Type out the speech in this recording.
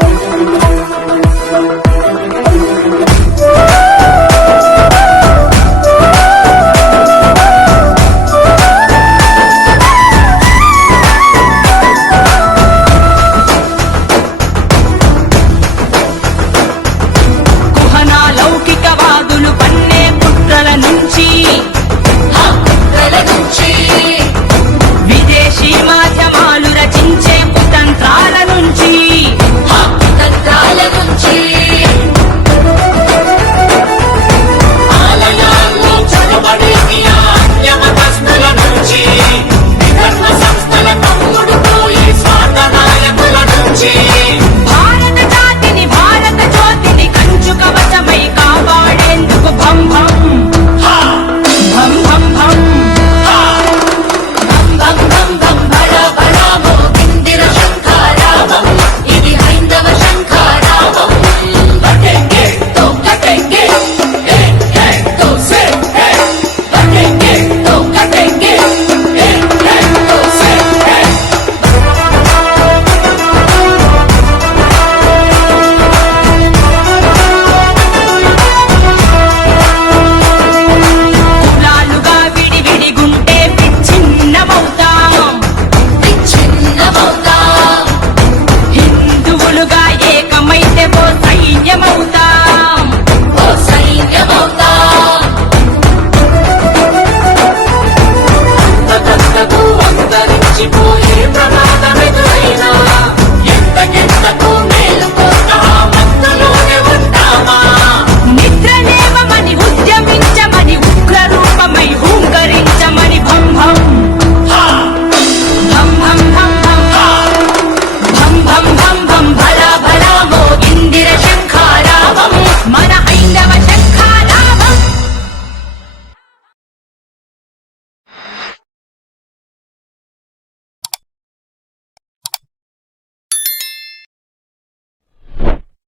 Thank you.